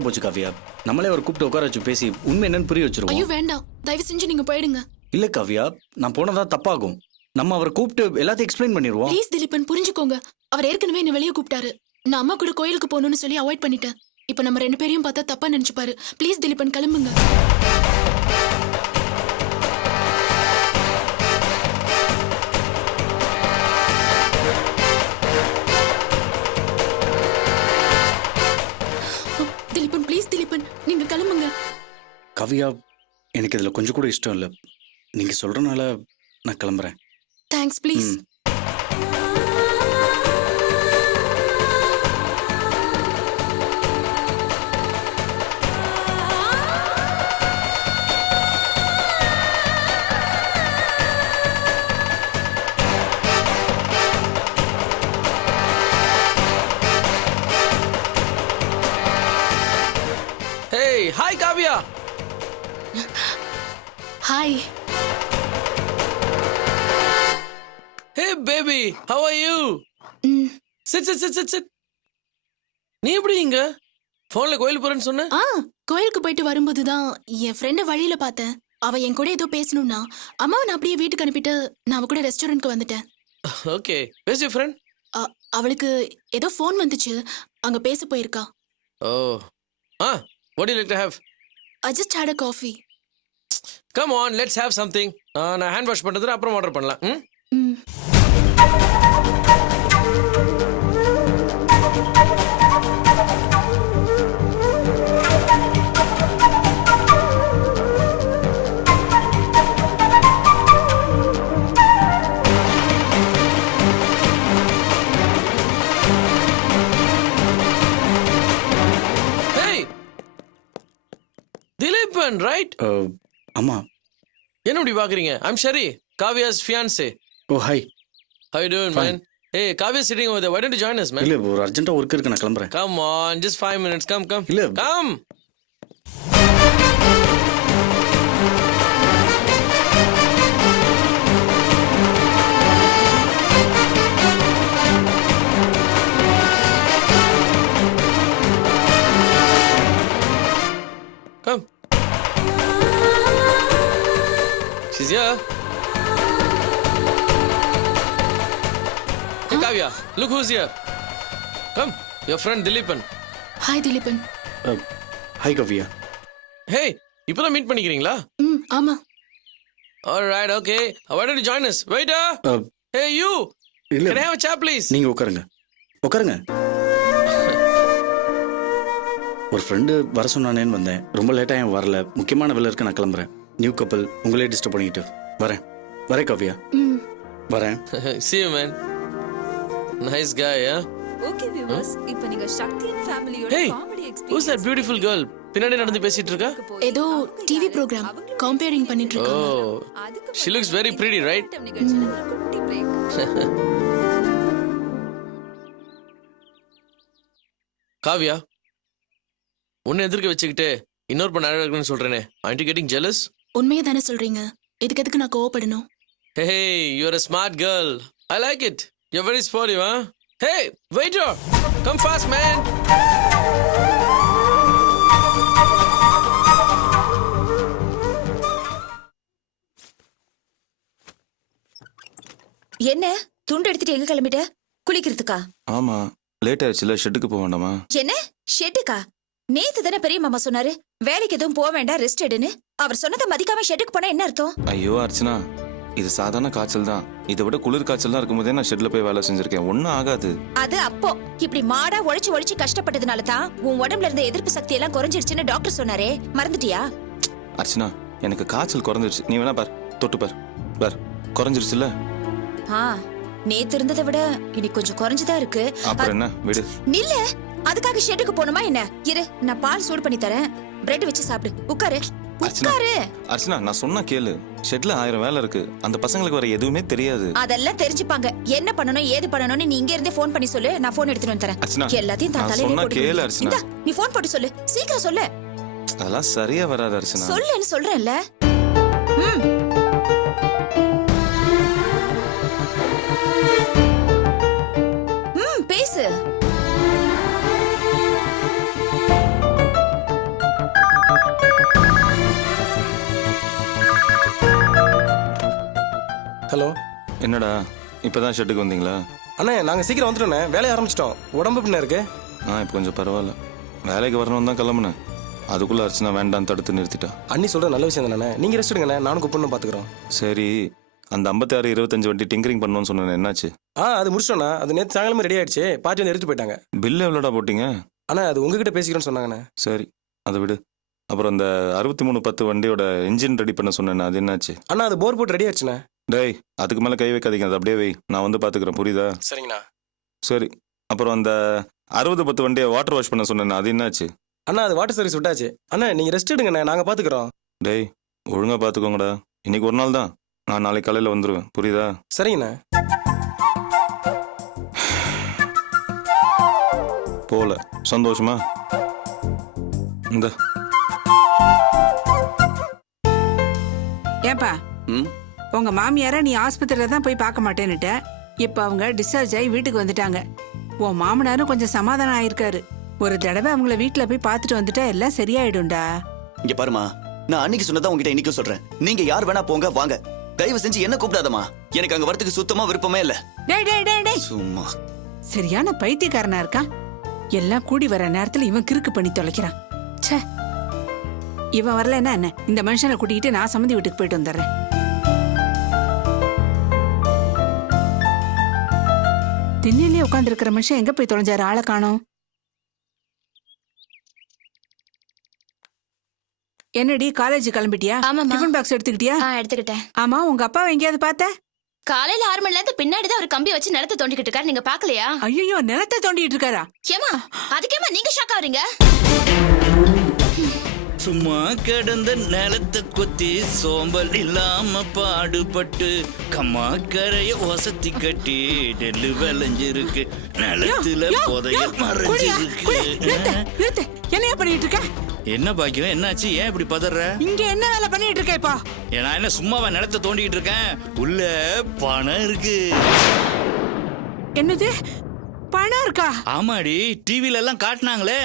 நல்லதா போச்சு காவியா. நம்மளே அவர் கூப்பிட்டு உட்கார வச்சு பேசி உண்மை என்னன்னு புரிய வச்சிருவோம். ஐயோ வேண்டாம், தயவு செஞ்சு நீங்க போயிடுங்க. இல்ல காவியா, நான் போனதா தப்பாகும். நம்ம அவரை கூப்பிட்டு எல்லாத்தையும் எக்ஸ்பிளைன் பண்ணிடுவோம். ப்ளீஸ் திலீபன், புரிஞ்சுக்கோங்க. அவர் ஏற்கனவே என்ன வெளியே கூப்பிட்டாரு. நான் அம்மா கூட கோயிலுக்கு போகணும்னு சொல்லி அவாய்ட் பண்ணிட்டேன். இப்ப நம்ம 2 பேரையும் பார்த்தா தப்பா நினைச்சுப்பாரு. ப்ளீஸ் திலீபன், கிளம்புங்க. திலீபன் ப்ளீஸ் திலீபன், நீங்க கிளம்புங்க. காவியா, எனக்கு இதுல கொஞ்சம் கூட இஷ்டம் இல்ல. நீங்க சொல்றனால நான் கிளம்புறேன். Thanks please. Hi Kavya. Hi. Hey baby, how are you? Sit. நீ எப்படி இங்க? போன்ல கோயில் போறேன்னு சொன்ன? கோயிலுக்கு போயிட்டு வரும்போது தான் என் ஃப்ரெண்ட வழியில பார்த்தேன். அவ என் கூட ஏதோ பேசணும்னா அம்மாவை நான் அப்படியே வீட்டுக்கு அனுப்பிட்டு நான் அவ கூட ரெஸ்டாரண்ட்க்கு வந்துட்டேன். Okay, where's your friend? அவளுக்கு ஏதோ ஃபோன் வந்துச்சு, அங்க பேச போயிருக்கா. Oh. What do you like to have? I just had a coffee. Come on, let's have something. நான் ஹேண்ட் வாஷ் பண்றதுல அப்புறம் ஆர்டர் பண்ணலாம். Dileepan, right? ஆமா. என்ன இப்படி பாக்குறீங்க? I'm Shari, Kavya's fiancé. Oh, hi. How you doing, man? Hey, Kavya's sitting over there. Why don't you join us, man? இல்ல, ஒரு அர்ஜென்ட்டா ஒர்க் இருக்கு, நான் கிளம்புறேன். Come on, just 5 minutes. Come. இல்ல. Come. Come. She's here. Hey Kavya, look who's here. Come, your friend Dileepan. Hi Dileepan. Hi Kavya. Hey, இப்போதான் meet பண்ணிக்கிறீங்களா? ஆமா. All right, okay. Why don't you join us? Waiter. Hey you. இல்ல. Can I have a chair please? நீங்க உட்காருங்க. ஒரு friend வர சொன்னானேன்னு வந்தேன். ரொம்ப லேட்டாக ஏன் வரல, முக்கியமான வேலை இருக்கு, நான் கிளம்புறேன். நியூ கப்பல், உங்களே டிஸ்டர்ப் பண்ணிக்கிட்டு வரேன் காவியா. வரேன். See you man. Nice guy, yeah? Okay viewers, இப்போ நீங்க சக்தியின் ஃபேமிலியோட comedy experience. Who's that beautiful girl? பின்னாடி நடந்து பேசிட்டு இருக்கா? ஏதோ டிவி ப்ரோகிராம் கம்பேரிங் பண்ணிட்டு இருக்காங்க. Oh. She looks very pretty, right? Kavya, உன்னை எதிர்க்க வச்சுக்கிட்டு இன்னொரு பொண்ணு அழகா இருக்குன்னு சொல்றேனே, aren't you getting jealous? உண்மையை தானே சொல்றீங்க, எதுக்கு நான் கோவப்படணும்? Hey, you're a smart girl. I like it. You're very sportive, huh? Hey, waiter, come fast, man. என்ன துண்டு எடுத்துட்டு எங்க கிளம்பிட்ட? குளிக்கிறதுக்கா? ஆமா, லேட் ஆயிடுச்சுல, ஷெட்டுக்கு போக வேண்டாமா? என்ன ஷெட்டுக்கா? நேத்து தானே பெரிய மாமா சொன்னாரு வேலைக்கு எதுவும் போக வேண்டாம், ரெஸ்ட் எடுன்னு. அவர் சொன்னதை மதிக்காம ஷெட்டுக்கு போனா என்ன அர்த்தம்? ஐயோ அர்ச்சனா, இது சாதாரண காய்ச்சல் தான். இதை விட குளிர் காய்ச்சல் தான் இருக்கும்போதே நான் ஷெட்ல போய் வேலை செஞ்சிருக்கேன், ஒன்னும் ஆகாது. அது அப்போ இப்படி மாடா உழைச்சு கஷ்டப்பட்டதுனால தான் உன் உடம்புல இருந்த எதிர்ப்பு சக்தி எல்லாம் குறைஞ்சிருச்சுன்னு டாக்டர் சொன்னாரே, மறந்துட்டியா? அர்ச்சனா, எனக்கு காய்ச்சல் குறைஞ்சிருச்சு, நீ வேணா பார், தொட்டு பார் குறைஞ்சிருச்சுல. நேத்து இருந்ததை விட இன்னைக்கு கொஞ்சம் குறைஞ்சுதான் இருக்கு. அப்புறம் என்ன, விடு. நில்ல, அதுக்காக ஷெட்டுக்கு போணுமா என்ன? இரு, நான் பால் சூடு பண்ணி தரேன், பிரெட் வச்சு சாப்பிடு. உட்காரு. அர்ச்சனா, நான் சொன்னா கேளு. ஷெட்ல 1000 வேலை இருக்கு, அந்த பசங்களுக்கு வர எதுவுமே தெரியாது. அதெல்லாம் தெரிஞ்சுப்பாங்க. என்ன பண்ணணும் ஏது பண்ணணும்னு நீ இங்க இருந்தே ஃபோன் பண்ணி சொல்லு, நான் ஃபோன் எடுத்துட்டு வந்து தரேன். அர்ச்சனா, எல்லாத்தையும் நான் சொன்னா கேளு அர்ச்சனா. நீ ஃபோன் போட்டு சொல்லு, சீக்கிரம் சொல்லு. அதெல்லாம் சரியா வராது அர்ச்சனா. சொல்லுன்னு சொல்றேன்ல. பேசு. ஹலோ என்னடா இப்பதான் ஷெட்டுக்கு வந்தீங்களா? அண்ணே, நாங்கள் சீக்கிரம் வந்துட்டோண்ணே. வேலையை ஆரம்பிச்சிட்டோம். உடம்பு பின்ன இருக்கு? இப்போ கொஞ்சம் பரவாயில்ல. வேலைக்கு வரணும் தான் கிளம்புனேன். அதுக்குள்ள அர்ச்சனா வேண்டாம் தடுத்து நிறுத்திட்டா. அண்ணி சொல்கிறது நல்ல விஷயம் தானே. நீங்கள் ரெஸ்ட் எடுங்கண்ணே, நானும் கூப்பிடணும் பார்த்துக்குறோம். சரி, அந்த 56-25 வண்டி டிங்கரிங் பண்ணணும்னு சொன்னேன், என்னாச்சு? அது முடிச்சிட்டோண்ணா. அது நேற்று சாயங்காலமே ரெடி ஆயிடுச்சு. பார்ட்டி வந்து எடுத்து போயிட்டாங்க. பில்லு எவ்வளோடா போட்டீங்க? அண்ணா, அது உங்ககிட்ட பேசிக்கிறேன்னு சொன்னாங்கண்ணே. சரி, அதை விடு. அப்புறம் அந்த 6310 வண்டியோட இன்ஜின் ரெடி பண்ண சொன்னேன், அது என்னாச்சு? அண்ணா, அது போர் போட்டு ரெடி ஆயிடுச்சுண்ணே. டேய், அதுக்கு மேலே கை வைக்காதீங்க, அது அப்படியே வை, நான் வந்து பார்த்துக்கிறேன், புரியுதா? சரிங்கண்ணா. சரி, அப்புறம் அந்த 6010 வண்டியை வாட்டர் வாஷ் பண்ண சொன்னேன், அது என்னாச்சு? அண்ணா, அது வாட்டர் சர்வீஸ் விட்டாச்சு. அண்ணா, நீங்கள் ரெஸ்ட் எடுங்கண்ணே, நாங்கள் பார்த்துக்குறோம். டேய், ஒழுங்கா பார்த்துக்கோங்கடா. இன்னைக்கு ஒரு நாள் தான், நான் நாளைக்கு காலையில் வந்துடுவேன், புரியுதா? சரிங்கண்ணா. போல சந்தோஷமா? இந்த ஏன்பா உங்க மாமியார நீ ஆஸ்பத்திரியில தான் போய் பார்க்க மாட்டேன்னுட்ட. இப்ப அவங்க டிஸ்சார்ஜ் ஆகி வீட்டுக்கு வந்துட்டாங்க. உன் மாமனாரும் கொஞ்சம் சமாதானம் ஆயிருக்காரு. ஒரு தடவை அவங்கள வீட்டுல போய் பார்த்துட்டு வந்துட்டா எல்லாம் சரியாயிடும்டா. இங்க பாருமா, நான் அன்னைக்கு சொன்னதா உங்ககிட்ட இன்னைக்கும் சொல்றேன். நீங்க யார் வேணா போங்க, வாங்க. தயவு செஞ்சு என்ன கூப்பிடாதமா. எனக்கு அங்க வரதுக்கு சுத்தமா விருப்பமே இல்ல. டேய் டேய் டேய் டேய், சும்மா சரியான பைத்தியக்காரனா இருக்கான். எல்லாம் கூடி வர நேரத்துல இவன் கிறுக்கு பண்ணி தொலைக்கிறான். ச்சே, இவன் வரலன்னா என்ன, இந்த மனுஷனை கூட்டிக்கிட்டு நான் சம்மந்தி வீட்டுக்கு போயிட்டு வந்துடுறேன். திண்ணிலே உட்கார்ந்து இருக்கிற மனுஷன் எங்க போய் தொலைஞ்சாரு? ஆளை காணோம். என்னடி காலேஜ் கிளம்பிட்டியா? ஆமாம்மா. டிஃபன் பாக்ஸ் எடுத்துக்கிட்டியா? எடுத்துக்கிட்டேன். ஆமா, உங்க அப்பாவை எங்கேயாவது பார்த்த? காலையில 6 மணி நேரத்துக்கு பின்னாடி தான் அவர் கம்பி வச்சு நிலத்தை தோண்டிக்கிட்டு இருக்காரு. நீங்க பாக்கலையா? ஐயோ, நிலத்தை தோண்டிட்டு இருக்காரா? ஏமா அதுக்கேமா நீங்க ஷாக் ஆவறீங்க? சும்மா கிடந்த நிலத்தை கொத்தி சோம்பல் இல்லாம பாடுபட்டு கம்மாக்கரைய வசதி கட்டி நெல்லு விளைஞ்சிருக்கு, நிலத்துல புதையல் மறைஞ்சிருக்கு. நிறுத்து, என்னையா பண்ணிட்டு இருக்க? என்ன பாக்கியம், என்னாச்சு? ஏன் இப்படி பதற? இங்க என்ன வேலை பண்ணிட்டு இருக்க இப்பா? நான் என்ன சும்மாவா நிலத்தை தோண்டிக்கிட்டு இருக்கேன்? உள்ள பணம் இருக்கு. என்னது, பணம் இருக்கா? ஆமாடி, டிவில எல்லாம் காட்டினாங்களே.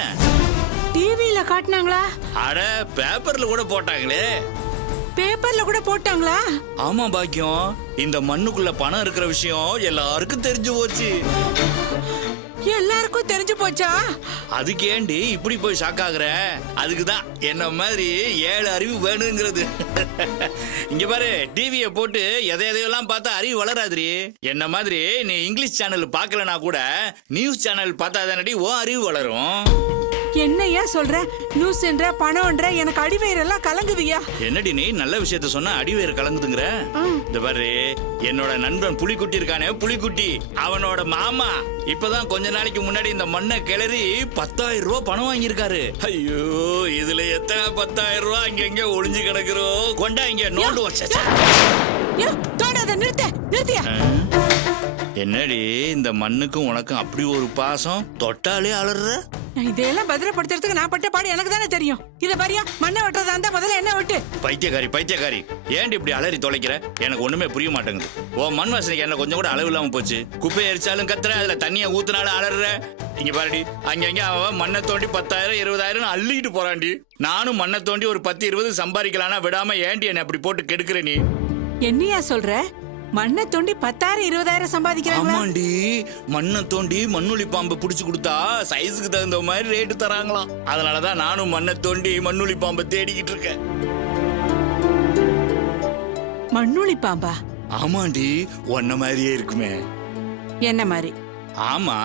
டிவில காட்டினாங்களா? அட, பேப்பர்ல கூட போட்டாங்களே. பேப்பர்ல கூட போட்டாங்களா? ஆமா பாக்கியம், இந்த மண்ணுக்குள்ள பணம் இருக்கிற விஷயம் எல்லாருக்கும் தெரிஞ்சு போச்சு. எல்லாருக்கும் தெரிஞ்சு போச்சா? அதுக்கு ஏண்டி இப்படி போய் ஷாக் ஆகுற? அதுக்குதான் என்ன மாதிரி 7 அறிவு வேணுங்கிறது. இங்க பாரு, டிவியை போட்டு எதையெல்லாம் பார்த்தா அறிவு வளராதுரி. என்ன மாதிரி நீ இங்கிலீஷ் சேனல் பார்க்கலனா கூட நியூஸ் சேனல் பார்த்தா தானடி ஓ அறிவு வளரும். என்னையா சொல்ற? நியூஸ்ன்ற பணம்ன்ற எனக்கு அடிவயிறெல்லாம் கலங்குதுயா. என்னடி நீ நல்ல விஷயத்த சொன்னா அடிவேறு கலங்குதுங்கிற? இந்த பாரு, என்னோட நண்பன் புலிக்குட்டி இருக்கானே, புலிக்குட்டி, அவனோட மாமா இப்பதான் கொஞ்ச நாளைக்கு முன்னாடி இந்த மண்ணை கிளறி 10,000 ரூபாய் பணம் வாங்கியிருக்காரு. ஐயோ, இதுல எத்தனை 10,000 ரூபாய் இங்க எங்க ஒளிஞ்சு கிடக்குறோம். கொண்டா இங்க நோண்டு வச்சா. நிறுத்தியா? என்னடி இந்த மண்ணுக்கும் உனக்கும் அப்படி ஒரு பாசம்? தொட்டாலே அலற. இதெல்லாம் பத்திரப்படுத்துறதுக்கு நான் பட்ட பாடு எனக்கு தானே தெரியும். இத பாரியா, மண்ணை வெட்டுறதா இருந்தா முதல்ல என்ன வெட்டு. பைத்தியக்காரி, ஏன்டி இப்படி அலறி தொலைக்கிற? எனக்கு ஒண்ணுமே புரிய மாட்டேங்குது. ஓ மண் வாசனைக்கு என்ன கொஞ்சம் கூட அளவு இல்லாம போச்சு. குப்பை எரிச்சாலும் கத்துற, அதுல தண்ணியை ஊத்துனாலும் அலற. இங்க பாருடி, அங்க அவன் மண்ணை தோண்டி 10,000 20,000 அள்ளிட்டு போறான்டி. நானும் மண்ணை தோண்டி ஒரு 10-20 சம்பாதிக்கலாம்னா விடாம ஏன்டி என்ன அப்படி போட்டு கெடுக்கிற நீ? என்னையா சொல்ற? மண்ணை தோண்டி 10,000-20,000 சம்பாதிக்கிறாங்க. ஆமாண்டி, மண்ணை தோண்டி மண்ணுளி பாம்பை புடிச்சு கொடுத்தா சைஸுக்கு தகுந்த மாதிரி ரேட்டு தராங்களாம். அதனாலதான் நானும் மண்ணை தோண்டி மண்ணுளி பாம்பை தேடிக்கிட்டு இருக்கேன். மண்ணுளி பாம்பா? ஆமாண்டி, ஒன்ன மாதிரியே இருக்குமே. என்ன மாதிரி? ஆமா,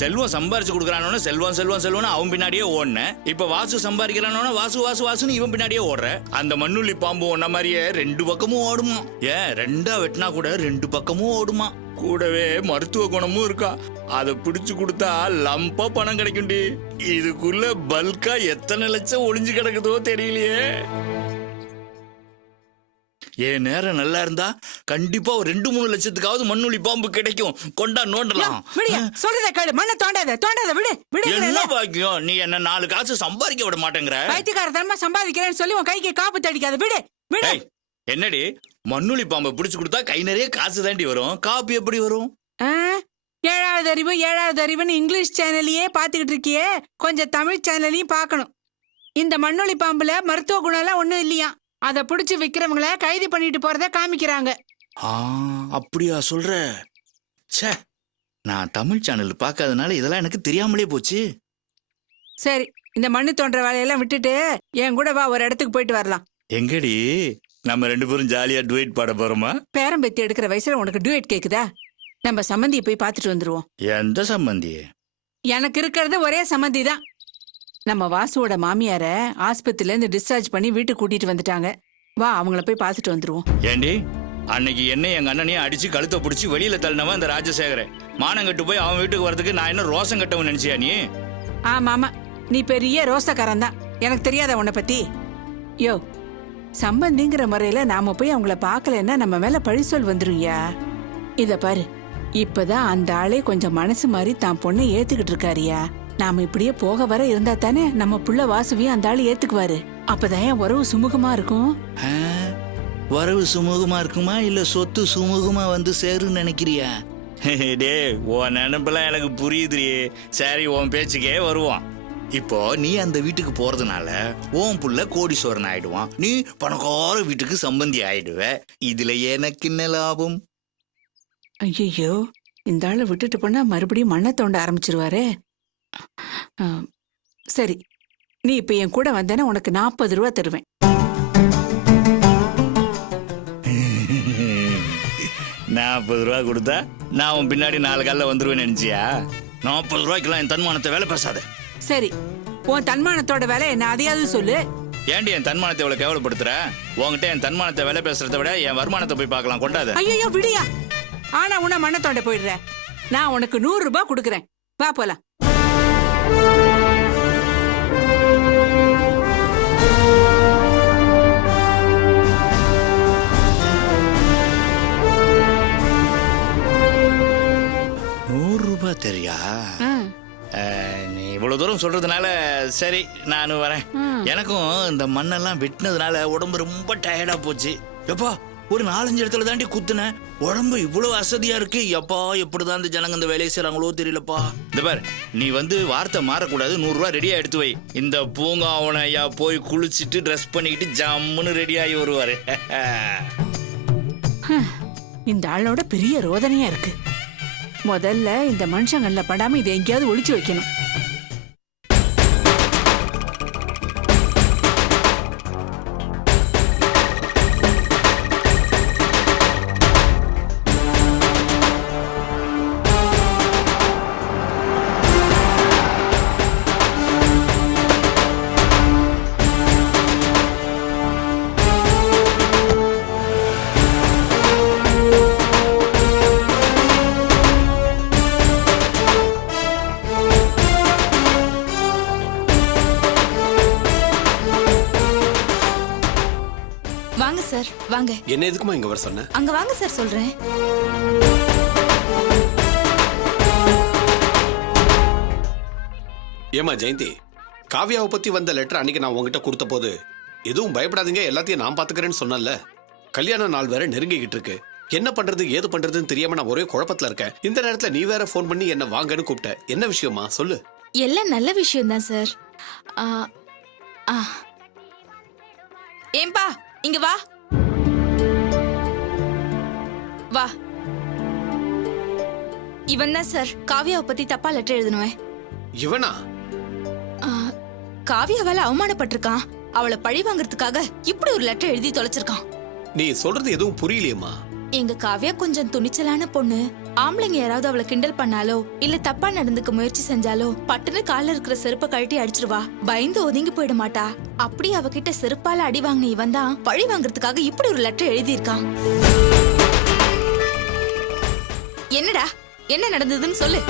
செல்வம் சம்பாரிச்சு கொடுக்கறானோன்னு செல்வம் அவன் பின்னாடியே ஓடுனேன். இப்ப வாசு சம்பாதிக்கிறானோன்னு வாசுன்னு இவன் பின்னாடியே ஓடுற. அந்த மண்ணுளி பாம்பு ஒன்ன மாதிரியே 2 பக்கமும் ஓடுமா. ஏன் 2ஆ வெட்டினா கூட 2 பக்கமும் ஓடுமா. கூடவே மருத்துவ குணமும் இருக்கா. அதை பிடிச்சு கொடுத்தா லம்பா பணம் கிடைக்கும்டி. இதுக்குள்ள பல்கா எத்தனை லட்சம் ஒளிஞ்சு கிடக்குதோ தெரியலையே. என் நேரம் நல்லா இருந்தா கண்டிப்பா ஒரு 2-3 லட்சத்துக்காவது மண்ணுளி பாம்பு கிடைக்கும். கொண்டா நோண்டலாம். சொல்றத கேளு, மண்ணை தோண்டாத விடு. என்ன பாக்கியம், நீ என்ன 4 காசு சம்பாதிக்க விட மாட்டேங்கிற? பைத்தியக்காரத்தனமா சம்பாதிக்கிறேன்னு சொல்லி உன் கைக்கு காப்பு தடிக்காத, விடு. என்னடி, மண்ணுளி பாம்பை பிடிச்சு கொடுத்தா கை நிறைய காசு தாண்டி வரும், காப்பு எப்படி வரும்? 7வது அறிவுன்னு இங்கிலீஷ் சேனலையே பாத்துக்கிட்டு இருக்கியே, கொஞ்சம் தமிழ் சேனலையும் பார்க்கணும். இந்த மண்ணுளி பாம்புல மருத்துவ குணம் எல்லாம் ஒண்ணும் இல்லையா. அதை பிடிச்சி விக்கிறவங்கள கைது பண்ணிட்டு போறத காமிக்கிறாங்க. அப்படியா சொல்ற? ச்சே, நான் தமிழ் சேனல் பார்க்காதனால இதெல்லாம் எனக்கு தெரியாமலே போச்சு. சரி, இந்த மண்ணு தோன்ற வேலையெல்லாம் விட்டுட்டு என் கூட வா, ஒரு இடத்துக்கு போயிட்டு வரலாம். எங்கடி நம்ம 2 பேரும் ஜாலியா டுவேட் பாட போறோமா? பேரம்பேத்தி எடுக்கிற வயசுல உனக்கு டூயட் கேக்குதா? நம்ம சம்மந்தியை போய் பார்த்துட்டு வந்துருவோம். எந்த சம்பந்தி? எனக்கு இருக்கிறது ஒரே சம்மந்தி தான். நம்ம வாசுவோட மாமியார ஆஸ்பத்திரியில இருந்து டிஸ்சார்ஜ் பண்ணி வீட்டுக்கு கூட்டிட்டு வந்துட்டாங்க. வா, அவங்கள போய் பார்த்துட்டு வந்துருவோம். ஏண்டி, அன்னைக்கு என்ன எங்க அண்ணனையும் அடிச்சு கழுத்தை பிடிச்சி வெளியில தள்ளினவன் அந்த ராஜசேகரன். மானங்கட்டு போய் அவன் வீட்டுக்கு வரதுக்கு நான் என்ன ரோசம் கட்டவன் நினைச்சியா நீ? ஆமா, நீ பெரிய ரோசக்காரன் தான். எனக்கு தெரியாத உன்னை பத்தி. யோ, சம்பந்திங்கிற முறையில நாம போய் அவங்கள பார்க்கலன்னா நம்ம மேல பழி சொல் வந்துருயா. இத பாரு, இப்பதான் அந்த ஆளே கொஞ்சம் மனசு மாதிரி தான் பொண்ணை ஏத்துக்கிட்டு இருக்காருயா. நாம இப்படியே போக வர இருந்தா தானே நம்ம புள்ள வாசுவையும் அந்த ஆளு ஏத்துக்குவாரு. அப்பதான் என் உறவு சுமூகமா இருக்கும். வரவு சுமூகமா இருக்குமா இல்ல சொத்து சுமூகமா வந்து சேருன்னு நினைக்கிறியா? டே, உன் நினைப்பெல்லாம் எனக்கு புரியுதுரி. சரி, உன் பேச்சுக்கே வருவான். இப்போ நீ அந்த வீட்டுக்கு போறதுனால உன் புள்ள கோடீஸ்வரன் ஆயிடுவான், நீ பணக்கார வீட்டுக்கு சம்பந்தி ஆயிடுவ. இதுல எனக்கு என்ன லாபம்? ஐயோ, இந்த ஆளை விட்டுட்டு போனா மறுபடியும் மண்ணை தோண்ட ஆரம்பிச்சிருவாரே. சரி, நீ இப்ப என் கூட வந்தேன்னா உனக்கு 40 ரூபா தருவேன். 40 ரூபா கொடுத்தா நான் உன் பின்னாடி 4 காலில் வந்துருவேன்னு நினைச்சியா? 40 ரூபாய்க்கெல்லாம் என் தன்மானத்தை வேலை பேசாத. சரி, உன் தன்மானத்தோட வேலை என்ன, அதையாவது சொல்லு. ஏண்டி என் தன்மானத்தை இவ்வளவு கேவலப்படுத்துற? உன்கிட்ட என் தன்மானத்தை வேலை பேசுறதை விட என் வருமானத்தை போய் பார்க்கலாம், கொண்டாத. ஐயோ, விடியா. ஆனா உன்ன மண்ணை தோண்ட போயிடுற. நான் உனக்கு 100 ரூபாய் கொடுக்குறேன். வா போலாம். தெரியா? நீ இவ்வளவு தூரம் சொல்றதுனால சரி, நானும் வரேன். எனக்கும் இந்த மண்ணெல்லாம் வெட்டினதுனால உடம்பு ரொம்ப டயர்டா போச்சு. எப்பா, ஒரு 4-5 இடத்துல தாண்டி குத்துன, உடம்பு இவ்வளவு அசதியா இருக்கு. எப்பா, எப்படிதான் இந்த ஜனங்க இந்த வேலையை செய்யறாங்களோ தெரியலப்பா. இந்த பாரு, நீ வார்த்தை மாறக்கூடாது. 100 ரூபாய் ரெடியா எடுத்து வை. இந்த பூங்காவனையா போய் குளிச்சுட்டு ட்ரெஸ் பண்ணிக்கிட்டு ஜம்முன்னு ரெடி ஆகி வருவாரு. இந்த ஆளோட பெரிய ரோதனையா இருக்கு. முதல்ல இந்த மனுஷங்கள்ல படாம இதை எங்கேயாவது ஒளிச்சு வைக்கணும். வாங்க சார், வாங்க. என்ன எதுக்குமா இங்க வர சொன்ன? அங்க வாங்க சார், சொல்றேன். ஏமா ஜெயந்தி, காவியாவை பத்தி வந்த லெட்டர் அன்னைக்கு நான் உங்ககிட்ட கொடுத்த போது எதுவும் பயப்படாதீங்க, எல்லாத்தையும் நான் பாத்துக்கிறேன்னு சொன்னல. கல்யாண நாள் வேற நெருங்கிக்கிட்டு இருக்கு. என்ன பண்றது ஏது பண்றதுன்னு தெரியாம நான் ஒரே குழப்பத்துல இருக்கேன். இந்த நேரத்துல நீ வேற போன் பண்ணி என்ன வாங்கன்னு கூப்பிட்ட. என்ன விஷயமா சொல்லு. எல்லாம் நல்ல விஷயம் தான் சார். ஏம்பா, இங்க வா. வா. இவன் தான் சார் காவியாவை பத்தி தப்பா லெட்டர் எழுதணுவேன். இவனா? காவியாவால அவமானப்பட்டிருக்கான். அவளை பழி வாங்கறதுக்காக இப்படி ஒரு லெட்டர் எழுதி தொலைச்சிருக்கான். நீ சொல்றது எதுவும் புரியலையேம்மா. எங்க காவியா கொஞ்சம் துணிச்சலான பொண்ணு. ஆம்பளைங்க யாராவது அவளை கிண்டல் பண்ணாலோ இல்ல தப்பா நடந்துக்க முயற்சி செஞ்சாலோ பட்டுன்னு கால இருக்கிற செருப்பை கழட்டி அடிச்சிருவா. பயந்து ஒதுங்கி போயிட மாட்டா. அப்படி அவகிட்ட செருப்பால அடி வாங்கின இவன் தான் பழி வாங்கறதுக்காக இப்படி ஒரு லெட்டர் எழுதியிருக்கான். என்னடா, என்ன நடந்ததுன்னு சொல்லு.